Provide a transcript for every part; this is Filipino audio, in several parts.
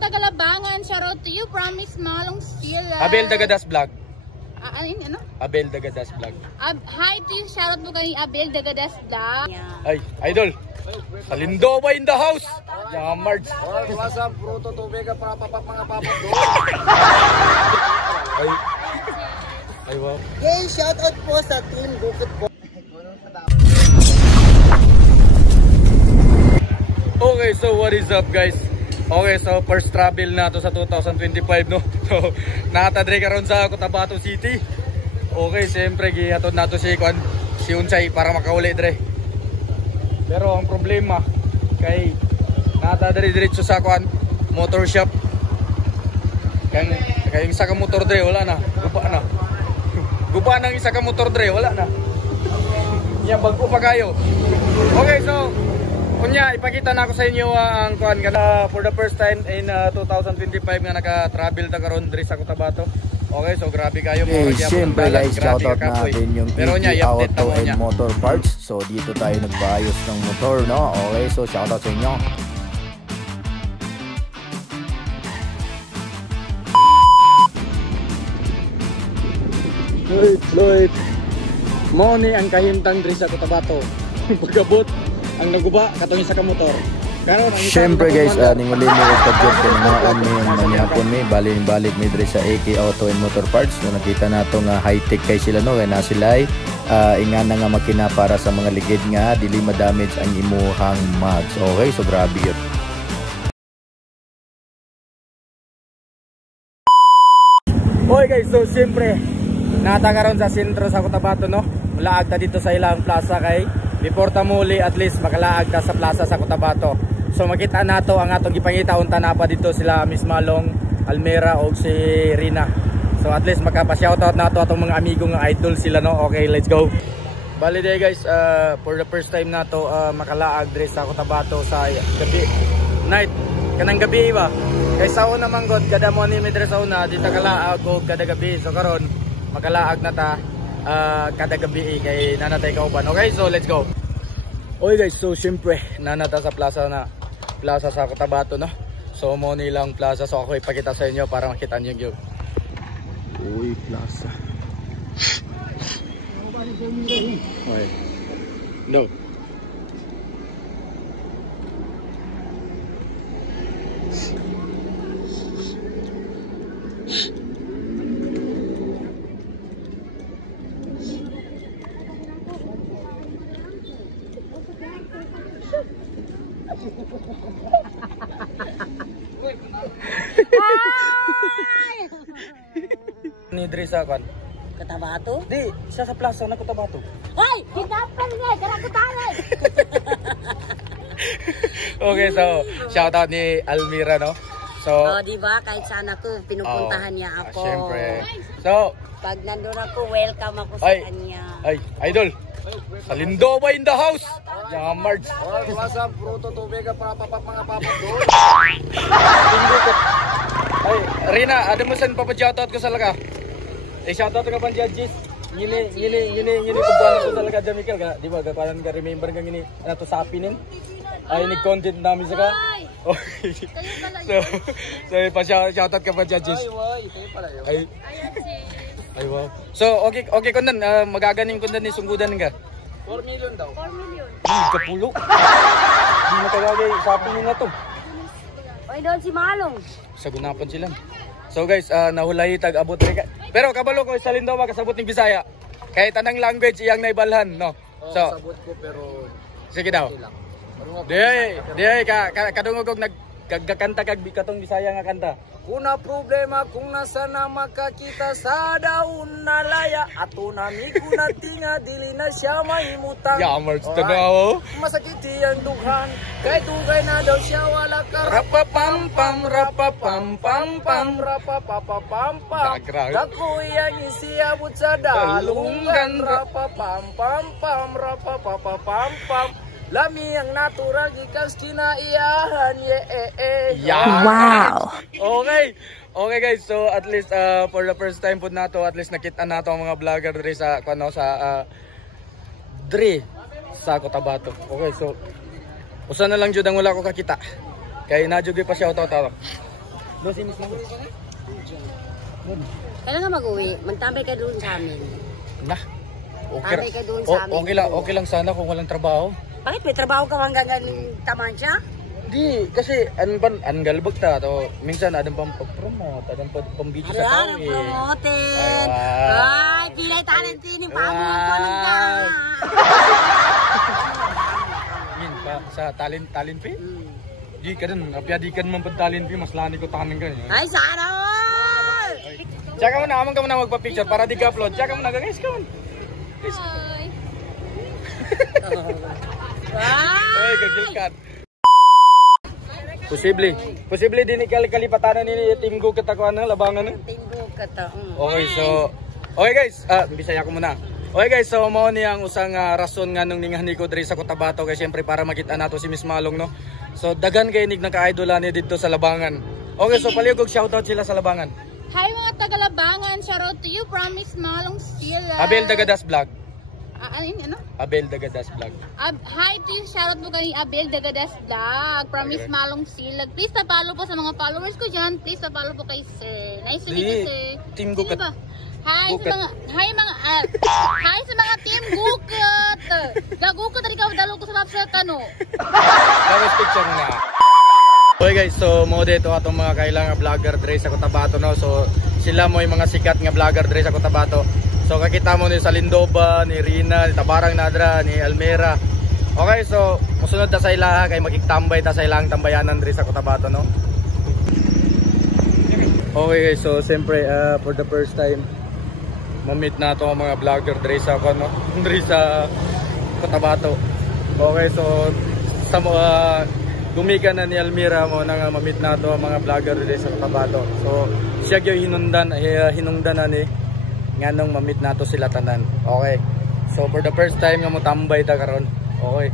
Tagalabangan. Shout out to you. Promise Malong Sila. Abel Dagadas Vlog. Ano? Abel Dagadas Vlog. Hi to you. Shout out po kay Abel Dagadas Vlog. Yeah. Ay, idol. Salindoba in the house. Yamards. What's up, Proto Tubega para papak mga papak doon. Ay, wow. Yay, shout out po sa Team Bukit po. Okay, so what is up guys? Okay, so first travel na to sa 2025 no. So, nakatadre karon sa Cotabato City. Okay, siyempre gihatod nato si Unsay para makauli dre. Pero ang problema kay nakatadre diretso sa motor shop. Kay isa ka motor dre wala na, gupa na. Gupa nang isa ka motor dre wala na. Yan bago pa kayo. Okay, so kunya, ipakita na ako sa inyo ang for the first time in 2025 nga naka-travel ta karon diri sa Cotabato. Okay, so grabe kayo mo. Siyempre guys, shoutout natin yung PT Auto and Motor Parts. So dito tayo nagpaayos ng motor, no? Okay, so shoutout sa inyo. Lloyd, money ang kahintang diri sa Cotabato. Pagabot ang naguba katong isa ka motor. Pero siyempre guys, ninguli mo yung pag-job ko ng mga on yung manyapon mi balik mi diri sa AK Auto and Motor Parts. So nakita nato nga high-tech kay sila no, kay na sila ingana nga makina para sa mga ligid nga dili ma-damage ang imuhang mags. Okay, so grabe yun. Okay guys, so siyempre nata karon sa sentro sa Cotabato no. Laag ta dito sa ilang plaza kay before ta muli at least makalaag ta sa plaza sa Cotabato. So makita nato ang atong gipangita unta na pa dito sila Miss Malong, Almera o si Rina. So at least makapa-shoutout nato atong mga amigo nga idol sila no. Okay, let's go. Bali day guys, for the first time nato makalaag diri sa Cotabato sa gabi. Night kanang gabi ba? Kay sa una man god kada mo ni diri sa una dito kalaag og kada gabi. So karon makalaag na ta kada gabi kay nanatay kauban. Okay, so let's go. Okay guys, so syempre nanata sa plaza sa Cotabato no. So mo nilang plaza, so ako ipakita sa inyo para makita niyo yung uy plaza. Okay. No. Ni diri sa Cotabato? Di, siya sa plaza na Cotabato. Ay! Hinapan niya! Karakutaran! Okay, so shoutout ni Almira no. So diba kahit saan ako pinupuntahan niya ako. Syempre. So pag nandun ako, welcome ako sa kanya. Ay, idol. Salindoba in the house. Yamards. What's up, Proto Tubega para papak mga papak doon. Ay, Rina, ada mo saan papa-shoutout ko sa laga? Shoutout ka pa judges. Yini ko buwan ko talaga Jamaica ka. Di ba? Kapalan ka remember kang ini to sapi nin. Ay ni content namin sa ka. Okay. So pa-shoutout ka pa judges. Ay. Ay wow. So okay kundan magaganing kundan ni sunggudan ka. 4 million daw. 4 million. Kapulo. Hindi na talaga sapi nga to. Oy doon si Malong. Sagunapan sila. So guys, nahulay tag abot rin. Pero kabalo ko sa Salindoba kasabot ning Bisaya. Kahit anang language iyang naibalhan, no. So sabot ko pero sige daw. Di kadungog og nagkakanta kag katong Bisaya nga kanta. Kuna problema kung nasa na makakita sa daun na laya ato nami kuna tinga dili na siya mahimutang. Yamards tanaw. Masakit iyang dughan kay dugay na daw siya wala ka. Rapapam pam Rapapapam dako iyang isiabot sa dalungan. Rapapapam lami ang natural gikas kinaiyahan Wow. Okay guys, so at least for the first time pud nato at least nakita nato ang mga vlogger diri sa sa Cotabato. Okay, so usa na lang jud ang wala ko kakita. Kay na jud pa shoutout ako. Doon si Miss Mang. Kailan ka mag-uwi? Magtambay ka doon sa amin. Nah. Tambay ka doon sa amin. Okay lang sana kung walang trabaho. Bakit may trabaho ka hanggang galing Tamansya? Di, kasi galbag ta to. Minsan adang pang-promote, adang pang-video sa tao eh. Promoted. Ay, pilay talent ini pamuso ka. Min pa sa talent fee? Di ka din, apyadikan man pag talent fee, mas lani ko tanin ka niya. Ay, sana all! Tsaka mo na, amang ka muna magpa-picture para di ka upload. Tsaka mo na, guys, come on. Hi. Ay, gagilkat. Posible din kalipatan ni Team Gukat ako ano, labangan. Team Gukat. Okay, so okay guys, Bisaya ko muna. Okay guys, so mao ni ang usang rason nga nung ningani ko diri sa Cotabato kay syempre para makita nato si Miss Malong no. So dagan kay nig naka-idola ni dito sa labangan. Okay, so palihog shoutout sila sa labangan. Hi mga taga-Labangan, shout out to you from Miss Malong Sila. Abel Dagadas Vlog. Ano? Abel Dagadas Vlog. Hi to you, shout out po kay Abel Dagadas Vlog from Miss Malong Sila. Please pa-follow po sa mga followers ko diyan. Please pa-follow po kay Sir. Nice to meet you, Sir. Team Gukat. Hi sa mga Team Gukat. Gagukat rin ka dalo ko sa kano. Tapos picture na. Okay guys, so mo dito atong mga kailang vlogger dre sa Cotabato no. So sila mo yung mga sikat nga vlogger dre sa Cotabato. So kakita mo ni sa Lindoba, ni Rina, ni Tabarang Nadra, ni Almera. Okay, so musunod ta sa ila kay magigtambay ta sa ilang tambayanan dre sa Cotabato no. Okay guys, so siyempre for the first time ma-meet na to ang mga vlogger dre sa ano, dre sa Cotabato. Okay, so sa gumikan na ni Almira mo nang ma-meet na to ang mga vlogger dre sa Cotabato. So siya gyud hinungdan na ni nganong ma-meet na to sila tanan. Okay. So for the first time nga mo tambay ta karon. Okay.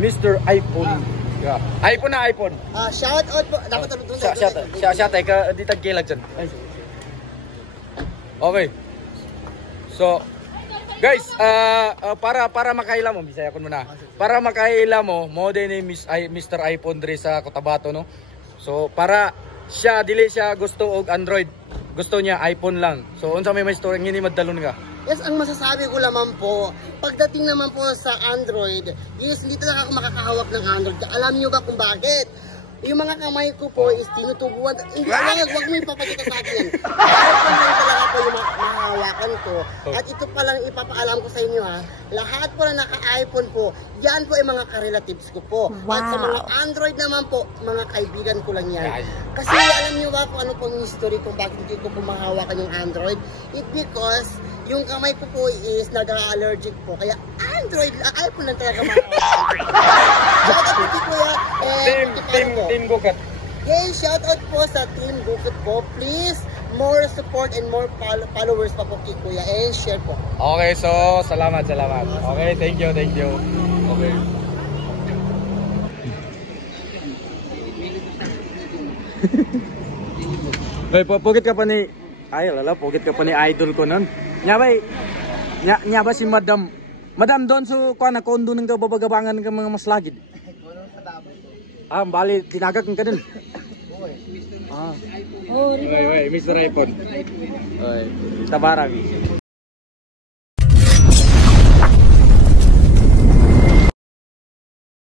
Mr. iPhone. Yeah. iPhone na iPhone. Shout out po. Dapat tulungan. Shout ay ka di tagkilag dyan. Okay. So guys, para makaila mo, Bisaya ko muna. Para makaila mo, din ni Mr. iPhone diri sa Cotabato no. So para siya dili siya gusto og Android. Gusto niya iPhone lang. So unsa may story ngini madalon ka? Yes, ang masasabi ko lamang po, pagdating naman po sa Android, yes, hindi talaga ako makakahawak ng Android. Alam niyo ba kung bakit? Yung mga kamay ko po is tinutubuan. Hindi, wag mo ipapakita sa akin yan. iPhone lang talaga po yung mahahawakan ko. At ito pa lang ipapaalam ko sa inyo ha. Lahat po na naka-iPhone po, yan po ay mga ka-relatives ko po. At sa mga Android naman po, mga kaibigan ko lang yan. Kasi alam niyo ba kung ano pong history kung bakit hindi ko po mahahawakan yung Android? It's because yung kamay ko po is nag-allergic po. Kaya Android, iPhone lang talaga mahahawakan. Shout out po kuya. Team Gukat. Okay, shout out po sa Team Gukat po. Please, more support and more followers pa po kay kuya. And share po. Okay, so salamat. Okay, thank you. Okay. Hey, pugit ka pa ni pugit ka pa ni idol ko nun. Nya ba si Madam doon so kuan na kondo ng babagabangan ng mga maslagid. Bali tinagak ka din. Mr. iPhone. Oy, Tabarang.